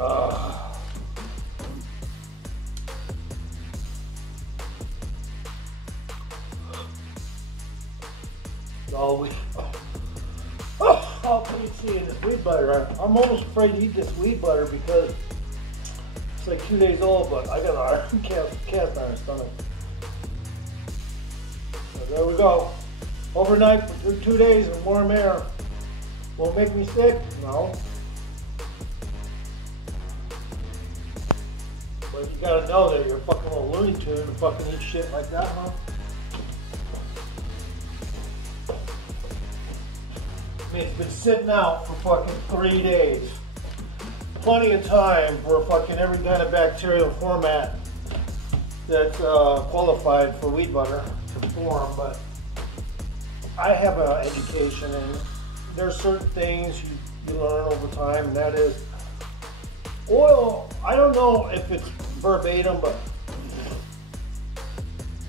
All week. Oh, please see this weed butter. I'm almost afraid to eat this weed butter because it's like 2 days old, but I got an cast iron stomach. So there we go. Overnight for 2 days in warm air. Won't make me sick? No. But you gotta know that you're a fucking little Looney Tune to fucking eat shit like that, huh? I mean, it's been sitting out for fucking 3 days. Plenty of time for fucking every kind of bacterial format that's qualified for weed butter to form, but I have an education, and there's certain things you learn over time, and that is oil. I don't know if it's verbatim, but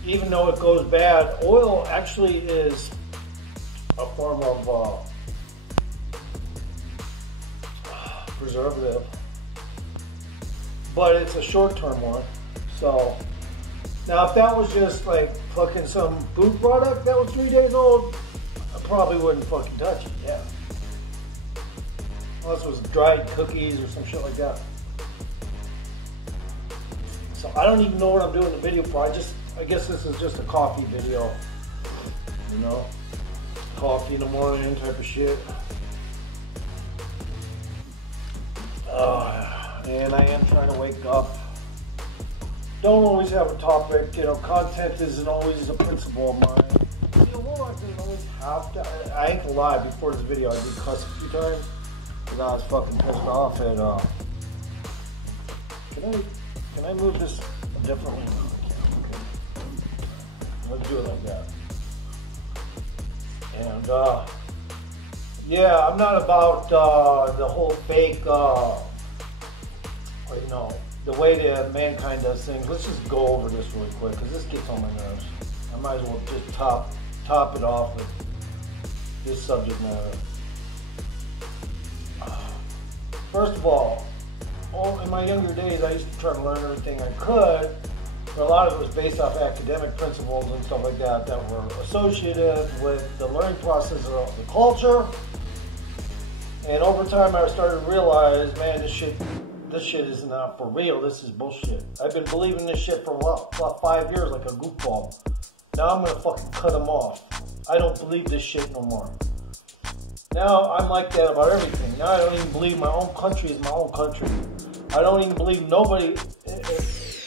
even though it goes bad, oil actually is a form of preservative, but it's a short-term one. So now if that was just like fucking some food product that was 3 days old, I probably wouldn't fucking touch it. Yeah, unless it was dried cookies or some shit like that. So I don't even know what I'm doing the video for. I guess this is just a coffee video, you know, coffee in the morning type of shit. And I am trying to wake up. Don't always have a topic, you know, content isn't always a principle of mine. You know, well, I didn't always have to. I ain't gonna lie, before this video I did cuss a few times because I was fucking pissed off at, can I move this differently? Okay. Let's do it like that. And, yeah, I'm not about the whole fake, you know, the way that mankind does things. Let's just go over this really quick because this gets on my nerves. I might as well just top it off with this subject matter. First of all, in my younger days, I used to try to learn everything I could, but a lot of it was based off academic principles and stuff like that that were associated with the learning process of the culture. And over time, I started to realize, man, this shit is not for real. This is bullshit. I've been believing this shit for what, 5 years, like a goofball. Now I'm gonna fucking cut them off. I don't believe this shit no more. Now I'm like that about everything. Now I don't even believe my own country is my own country. I don't even believe nobody,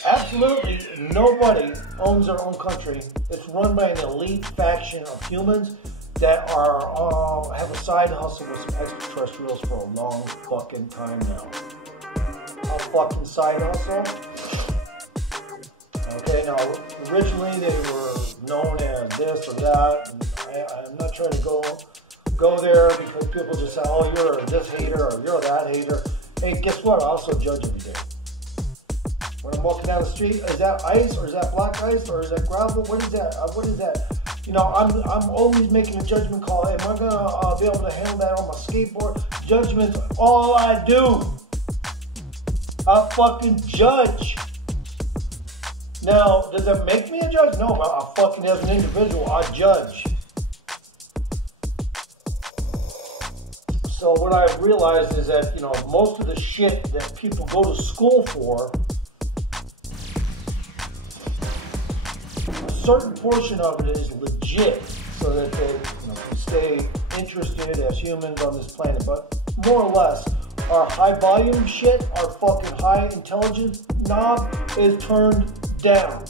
absolutely nobody owns their own country. It's run by an elite faction of humans that are have a side hustle with some extraterrestrials for a long fucking time now. A fucking side hustle. Okay, now originally they were known as this or that. And I'm not trying to go there because people just say, oh, you're this hater or you're that hater. Hey, guess what? I also judge every day. When I'm walking down the street, is that ice or is that black ice or is that gravel? What is that? What is that? You know, I'm always making a judgment call. Am I gonna be able to handle that on my skateboard? Judgment's all I do. I fucking judge. Now, does that make me a judge? No, but I fucking, as an individual, I judge. So what I've realized is that, you know, most of the shit that people go to school for, a certain portion of it is legit so that they, you know, can stay interested as humans on this planet. But more or less, our high volume shit, our fucking high intelligence knob is turned down.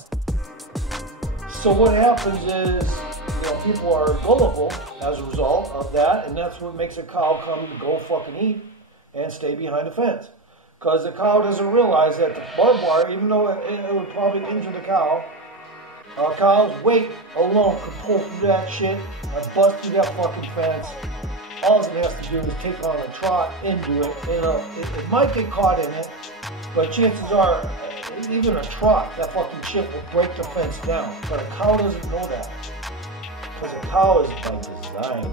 So what happens is, you know, people are gullible as a result of that, and that's what makes a cow come to go fucking eat and stay behind the fence. Because the cow doesn't realize that the barbed wire, even though it would probably injure the cow, a cow's weight alone could pull through that shit and bust through that fucking fence. All it has to do is take on a trot into it. You know, it might get caught in it, but chances are, even a trot, that fucking shit will break the fence down. But a cow doesn't know that. Because a cow is by design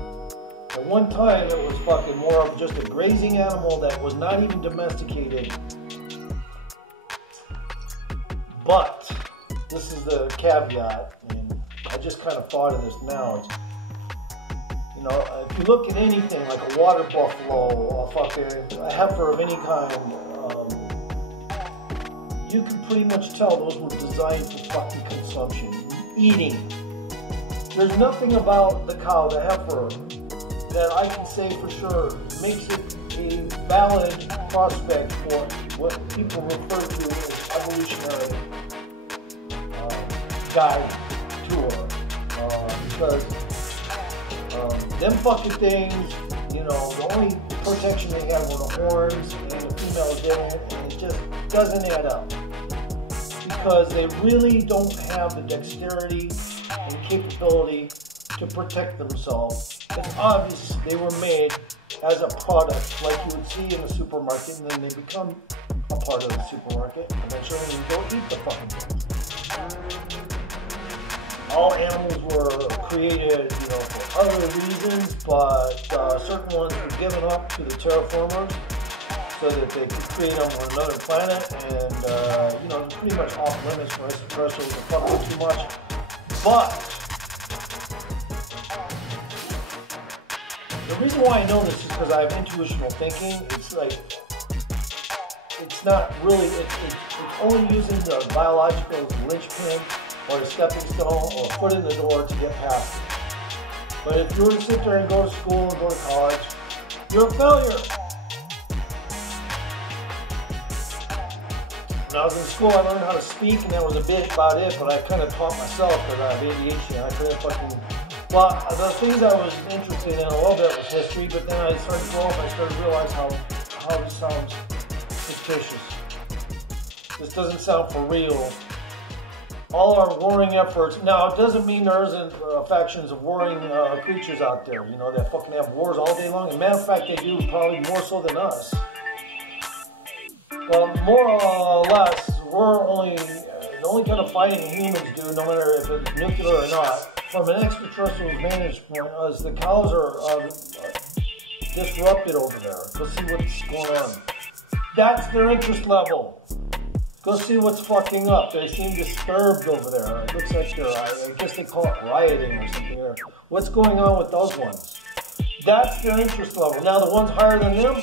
At one time, it was fucking more of just a grazing animal that was not even domesticated. But this is the caveat, and I just kind of thought of this now. It's, you know, if you look at anything like a water buffalo, a heifer of any kind, you can pretty much tell those were designed for fucking consumption, eating. There's nothing about the cow, the heifer, that I can say for sure makes it a valid prospect for what people refer to as evolutionary guide tour. Because them fucking things, you know, the only protection they have were the horns and the females in it, and it just doesn't add up. Because they really don't have the dexterity and capability to protect themselves. It's obvious they were made as a product like you would see in the supermarket, and then they become a part of the supermarket. Eventually you don't eat the fucking things. All animals were created, you know, for other reasons, but certain ones were given up to the terraformers so that they could create them on another planet, and you know, it's pretty much off limits for extraterrestrials to fuck with too much. But the reason why I know this is because I have intuitional thinking. It's like, it's not really, it's only using the biological linchpin or a stepping stone or a foot in the door to get past it. But if you were to sit there and go to school and go to college, you're a failure. When I was in school, I learned how to speak, and that was a bit about it, but I kind of taught myself because I have ADHD, and I couldn't fucking... Well, the things I was interested in a little bit was history, but then I started growing up, I started to realize how this sounds suspicious. This doesn't sound for real. All our warring efforts, now it doesn't mean there isn't factions of warring creatures out there, you know, that fucking have wars all day long. As a matter of fact, they do probably more so than us. Well, more or less, we're only, the only kind of fighting humans do, no matter if it's nuclear or not, from an extraterrestrial vantage point, is the cows are disrupted over there. Go see what's going on. That's their interest level. Go see what's fucking up. They seem disturbed over there. It looks like they're, I guess they call it rioting or something there. What's going on with those ones? That's their interest level. Now, the ones higher than them,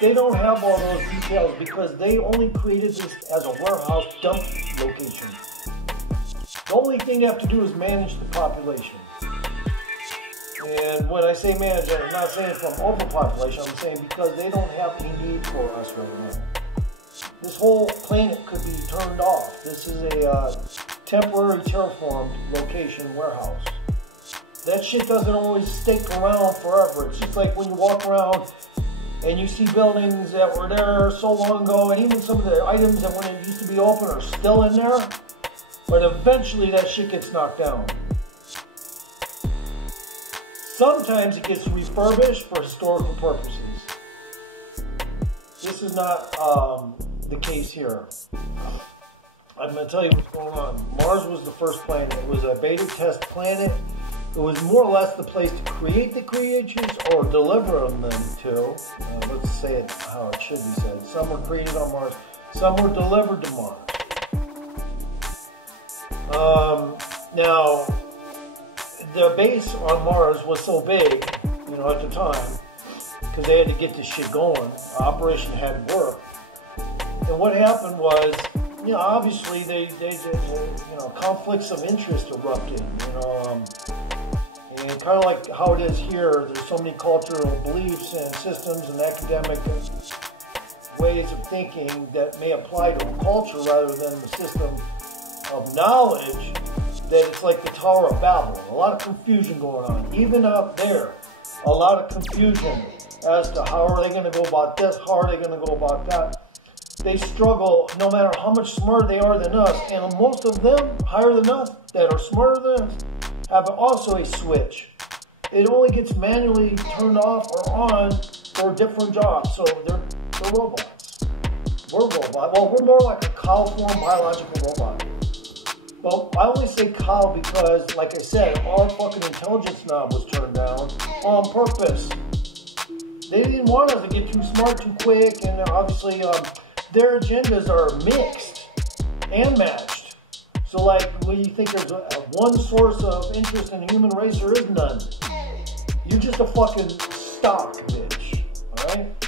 they don't have all those details because they only created this as a warehouse dump location. The only thing they have to do is manage the population. And when I say manage, I'm not saying from overpopulation, I'm saying because they don't have any need for us right now. This whole planet could be turned off. This is a temporary terraformed location warehouse. That shit doesn't always stick around forever. It's just like when you walk around and you see buildings that were there so long ago, and even some of the items that when it used to be open are still in there, but eventually that shit gets knocked down. Sometimes it gets refurbished for historical purposes. This is not the case here. I'm going to tell you what's going on. Mars was the first planet. It was a beta test planet. It was more or less the place to create the creatures or deliver them to. Let's say it how it should be said. Some were created on Mars. Some were delivered to Mars. Now, the base on Mars was so big, you know, at the time, because they had to get this shit going. Operation had to work. And what happened was, you know, obviously they you know, conflicts of interest erupted, you know, and kind of like how it is here, there's so many cultural beliefs and systems and academic ways of thinking that may apply to a culture rather than the system of knowledge, that it's like the Tower of Babel. A lot of confusion going on. Even up there, a lot of confusion as to how are they going to go about this, how are they going to go about that. They struggle no matter how much smarter they are than us, and most of them, higher than us, that are smarter than us, have also a switch. It only gets manually turned off or on for different jobs, so they're robots. We're robots. Well, we're more like a cow-form biological robot. Well, I always say Kyle because, like I said, our fucking intelligence knob was turned down on purpose. They didn't want us to get too smart too quick, and obviously their agendas are mixed and matched. So like, when you think there's one source of interest in the human race, there is none. You're just a fucking stock bitch, alright?